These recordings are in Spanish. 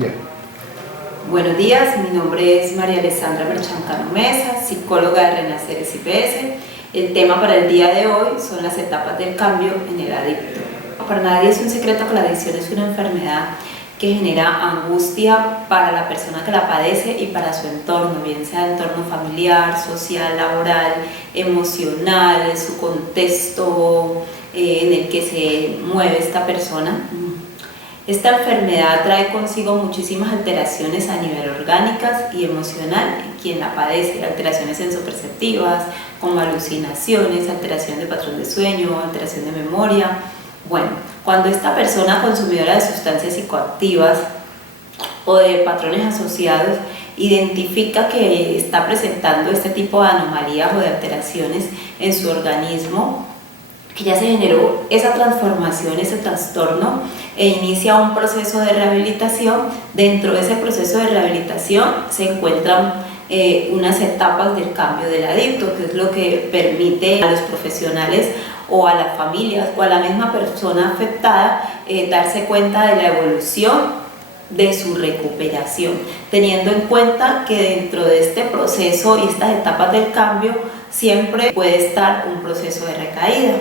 Ya. Buenos días, mi nombre es María Alessandra Merchancano Mesa, psicóloga de Renacer SIPS. El tema para el día de hoy son las etapas del cambio en el adicto. Para nadie es un secreto que la adicción es una enfermedad que genera angustia para la persona que la padece y para su entorno, bien sea el entorno familiar, social, laboral, emocional, en su contexto en el que se mueve esta persona. Esta enfermedad trae consigo muchísimas alteraciones a nivel orgánicas y emocional en quien la padece, alteraciones sensoperceptivas, como alucinaciones, alteración de patrón de sueño, alteración de memoria. Bueno, cuando esta persona consumidora de sustancias psicoactivas o de patrones asociados identifica que está presentando este tipo de anomalías o de alteraciones en su organismo, que ya se generó esa transformación, ese trastorno, e inicia un proceso de rehabilitación. Dentro de ese proceso de rehabilitación se encuentran unas etapas del cambio del adicto, que es lo que permite a los profesionales o a las familias o a la misma persona afectada darse cuenta de la evolución de su recuperación, teniendo en cuenta que dentro de este proceso y estas etapas del cambio siempre puede estar un proceso de recaída.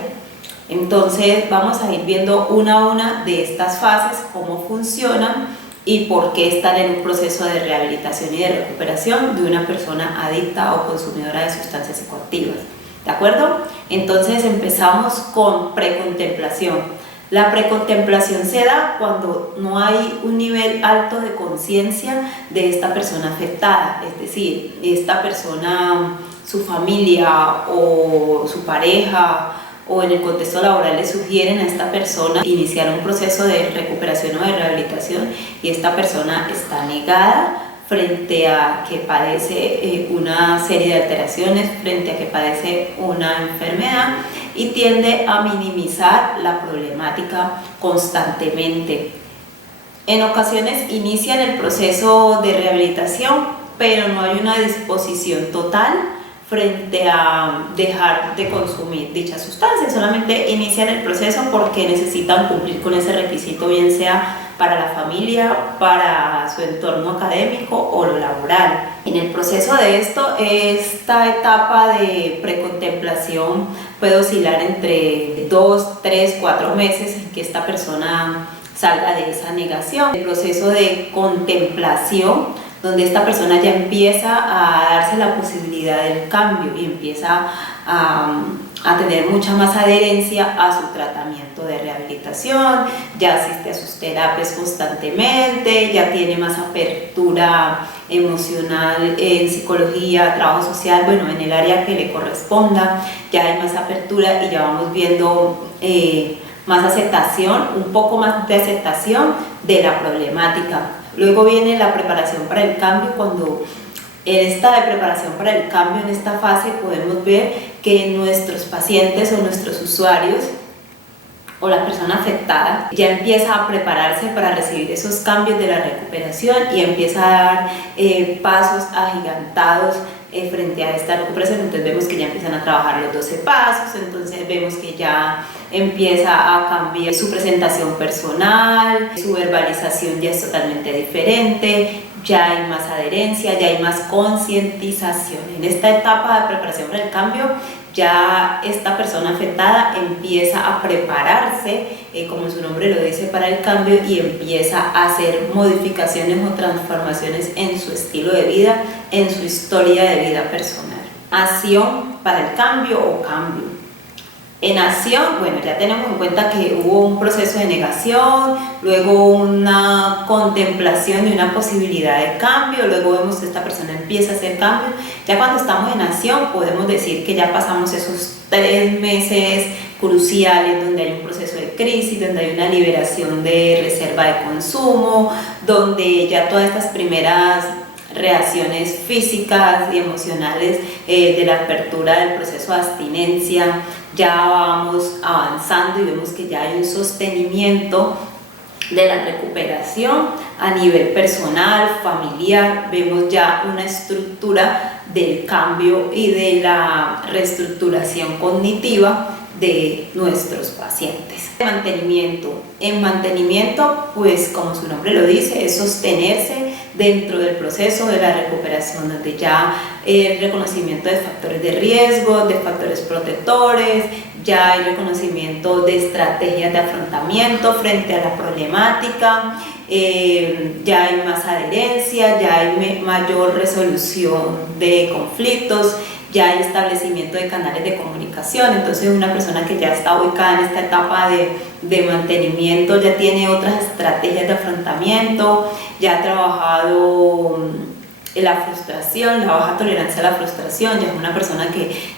Entonces vamos a ir viendo una a una de estas fases, cómo funcionan y por qué están en un proceso de rehabilitación y de recuperación de una persona adicta o consumidora de sustancias psicoactivas. ¿De acuerdo? Entonces empezamos con precontemplación. La precontemplación se da cuando no hay un nivel alto de conciencia de esta persona afectada, es decir, esta persona, su familia o su pareja o en el contexto laboral le sugieren a esta persona iniciar un proceso de recuperación o de rehabilitación y esta persona está negada frente a que padece una serie de alteraciones, frente a que padece una enfermedad y tiende a minimizar la problemática constantemente. En ocasiones inician el proceso de rehabilitación, pero no hay una disposición total frente a dejar de consumir dicha sustancia, solamente inician el proceso porque necesitan cumplir con ese requisito, bien sea para la familia, para su entorno académico o lo laboral. En el proceso de esto, esta etapa de precontemplación puede oscilar entre 2, 3, 4 meses en que esta persona salga de esa negación. El proceso de contemplación, donde esta persona ya empieza a darse la posibilidad del cambio y empieza a tener mucha más adherencia a su tratamiento de rehabilitación, ya asiste a sus terapias constantemente, ya tiene más apertura emocional en psicología, trabajo social, bueno, en el área que le corresponda, ya hay más apertura y ya vamos viendo más aceptación, un poco más de aceptación de la problemática. Luego viene la preparación para el cambio. Cuando en esta de preparación para el cambio, en esta fase, podemos ver que nuestros pacientes o nuestros usuarios o la persona afectada ya empieza a prepararse para recibir esos cambios de la recuperación y empieza a dar pasos agigantados frente a esta recuperación. Entonces vemos que ya empiezan a trabajar los 12 pasos, entonces vemos que ya empieza a cambiar su presentación personal, su verbalización ya es totalmente diferente, ya hay más adherencia, ya hay más concientización. En esta etapa de preparación para el cambio, ya esta persona afectada empieza a prepararse, como su nombre lo dice, para el cambio y empieza a hacer modificaciones o transformaciones en su estilo de vida, en su historia de vida personal. Acción para el cambio o cambio. En acción, bueno, ya tenemos en cuenta que hubo un proceso de negación, luego una contemplación y una posibilidad de cambio, luego vemos que esta persona empieza a hacer cambios. Ya cuando estamos en acción podemos decir que ya pasamos esos 3 meses cruciales donde hay un proceso de crisis, donde hay una liberación de reserva de consumo, donde ya todas estas primeras reacciones físicas y emocionales de la apertura del proceso de abstinencia, ya vamos avanzando y vemos que ya hay un sostenimiento de la recuperación a nivel personal, familiar, vemos ya una estructura del cambio y de la reestructuración cognitiva de nuestros pacientes. Mantenimiento. En mantenimiento, pues como su nombre lo dice, es sostenerse dentro del proceso de la recuperación, donde ya el reconocimiento de factores de riesgo, de factores protectores, ya hay reconocimiento de estrategias de afrontamiento frente a la problemática, ya hay más adherencia, ya hay mayor resolución de conflictos, ya hay establecimiento de canales de comunicación. Entonces una persona que ya está ubicada en esta etapa de mantenimiento ya tiene otras estrategias de afrontamiento, ya ha trabajado la frustración, la baja tolerancia a la frustración, ya es una persona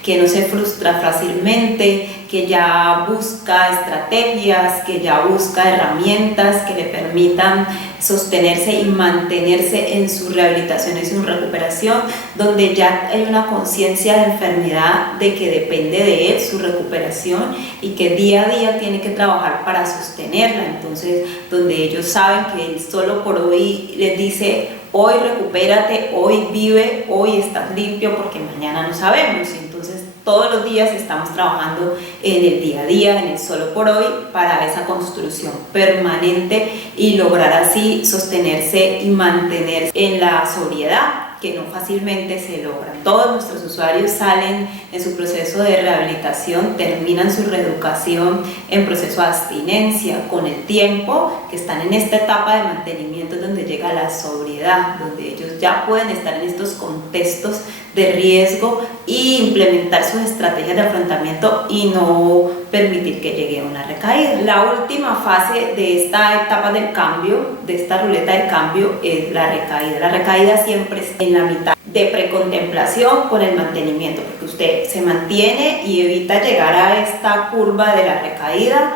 que no se frustra fácilmente, que ya busca estrategias, que ya busca herramientas que le permitan sostenerse y mantenerse en su rehabilitación y su recuperación, donde ya hay una conciencia de enfermedad, de que depende de él su recuperación y que día a día tiene que trabajar para sostenerla. Entonces, donde ellos saben que él solo por hoy les dice: hoy recupérate, hoy vive, hoy estás limpio, porque mañana no sabemos. Entonces todos los días estamos trabajando en el día a día, en el solo por hoy, para esa construcción permanente y lograr así sostenerse y mantenerse en la sobriedad, que no fácilmente se logran. Todos nuestros usuarios salen en su proceso de rehabilitación, terminan su reeducación en proceso de abstinencia. Con el tiempo, que están en esta etapa de mantenimiento, donde llega la sobriedad, donde ellos ya pueden estar en estos contextos de riesgo y implementar sus estrategias de afrontamiento y no permitir que llegue a una recaída. La última fase de esta etapa del cambio, de esta ruleta de cambio, es la recaída. La recaída siempre está en la mitad de precontemplación con el mantenimiento, porque usted se mantiene y evita llegar a esta curva de la recaída.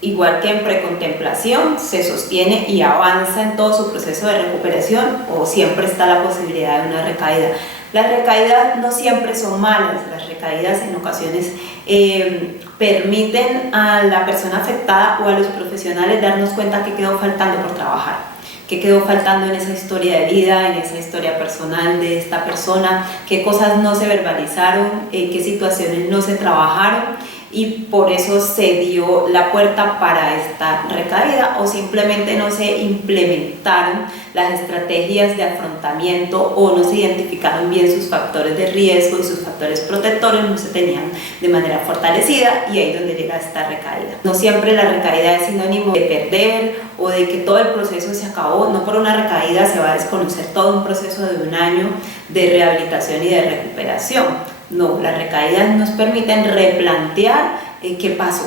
Igual que en precontemplación, se sostiene y avanza en todo su proceso de recuperación, o siempre está la posibilidad de una recaída. Las recaídas no siempre son malas, las recaídas en ocasiones permiten a la persona afectada o a los profesionales darnos cuenta que quedó faltando por trabajar, que quedó faltando en esa historia de vida, en esa historia personal de esta persona, qué cosas no se verbalizaron, qué situaciones no se trabajaron, y por eso se dio la puerta para esta recaída, o simplemente no se implementaron las estrategias de afrontamiento, o no se identificaron bien sus factores de riesgo y sus factores protectores, no se tenían de manera fortalecida, y ahí es donde llega esta recaída. No siempre la recaída es sinónimo de perder o de que todo el proceso se acabó. No por una recaída se va a desconocer todo un proceso de un año de rehabilitación y de recuperación. No, las recaídas nos permiten replantear qué pasó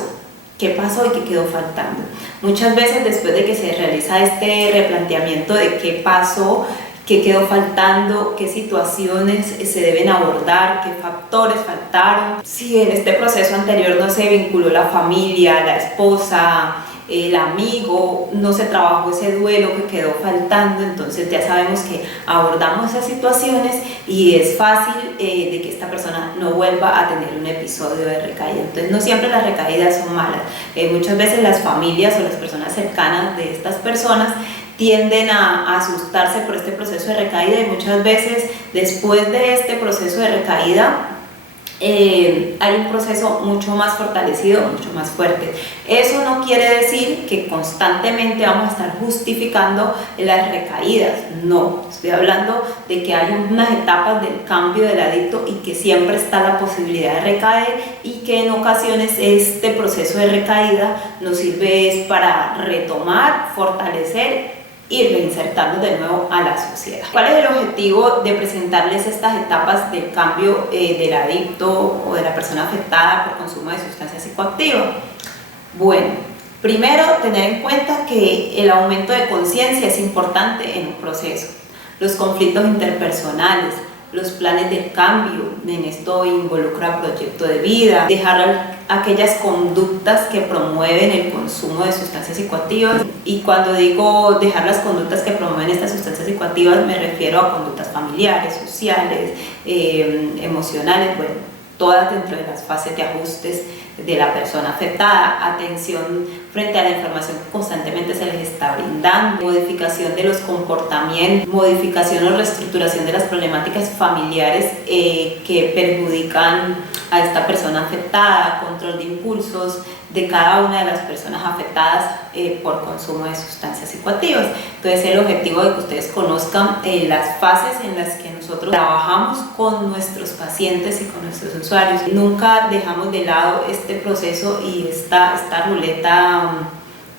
y qué quedó faltando. Muchas veces, después de que se realiza este replanteamiento de qué pasó, qué quedó faltando, qué situaciones se deben abordar, qué factores faltaron, si en este proceso anterior no se vinculó la familia, la esposa, el amigo, no se trabajó ese duelo que quedó faltando, entonces ya sabemos que abordamos esas situaciones y es fácil de que esta persona no vuelva a tener un episodio de recaída. Entonces no siempre las recaídas son malas, muchas veces las familias o las personas cercanas de estas personas tienden a asustarse por este proceso de recaída, y muchas veces después de este proceso de recaída hay un proceso mucho más fortalecido, mucho más fuerte. Eso no quiere decir que constantemente vamos a estar justificando las recaídas, no, estoy hablando de que hay unas etapas del cambio del adicto y que siempre está la posibilidad de recaer, y que en ocasiones este proceso de recaída nos sirve para retomar, fortalecer y reinsertarnos de nuevo a la sociedad. ¿Cuál es el objetivo de presentarles estas etapas del cambio del adicto o de la persona afectada por consumo de sustancias psicoactivas? Bueno, primero, tener en cuenta que el aumento de conciencia es importante en un proceso. Los conflictos interpersonales, los planes del cambio, en esto involucra proyecto de vida, dejar aquellas conductas que promueven el consumo de sustancias psicoactivas. Y cuando digo dejar las conductas que promueven estas sustancias psicoactivas, me refiero a conductas familiares, sociales, emocionales, bueno, todas dentro de las fases de ajustes de la persona afectada, atención frente a la información que constantemente se les está brindando, modificación de los comportamientos, modificación o reestructuración de las problemáticas familiares que perjudican a esta persona afectada, control de impulsos de cada una de las personas afectadas por consumo de sustancias psicoactivas. Entonces el objetivo de que ustedes conozcan las fases en las que nosotros trabajamos con nuestros pacientes y con nuestros usuarios. Nunca dejamos de lado este proceso y esta ruleta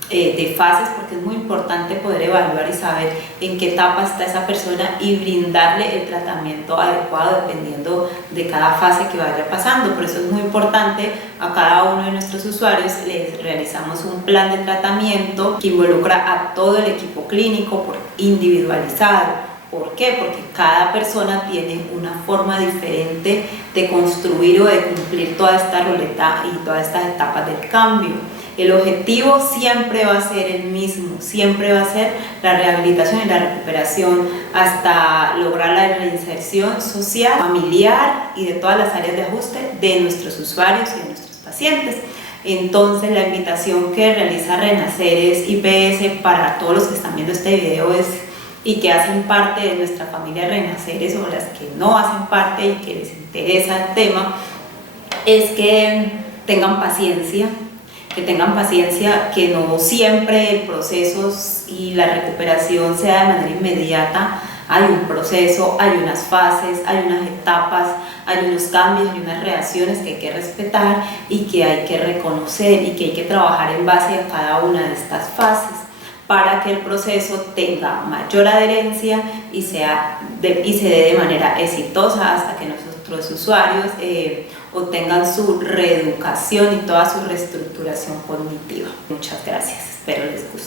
de fases, porque es muy importante poder evaluar y saber en qué etapa está esa persona y brindarle el tratamiento adecuado dependiendo de cada fase que vaya pasando. Por eso es muy importante, a cada uno de nuestros usuarios les realizamos un plan de tratamiento que involucra a todo el equipo clínico individualizado. ¿Por qué? Porque cada persona tiene una forma diferente de construir o de cumplir toda esta ruleta y todas estas etapas del cambio. El objetivo siempre va a ser el mismo, siempre va a ser la rehabilitación y la recuperación hasta lograr la reinserción social, familiar y de todas las áreas de ajuste de nuestros usuarios y de nuestros pacientes. Entonces la invitación que realiza Renaceres IPS para todos los que están viendo este video y que hacen parte de nuestra familia Renaceres, o las que no hacen parte y que les interesa el tema, es que tengan paciencia, que no siempre el proceso y la recuperación sea de manera inmediata. Hay un proceso, hay unas fases, hay unas etapas, hay unos cambios, hay unas reacciones que hay que respetar y que hay que reconocer y que hay que trabajar en base a cada una de estas fases para que el proceso tenga mayor adherencia y se dé de manera exitosa hasta que nuestros usuarios obtengan su reeducación y toda su reestructuración cognitiva. Muchas gracias, espero les guste.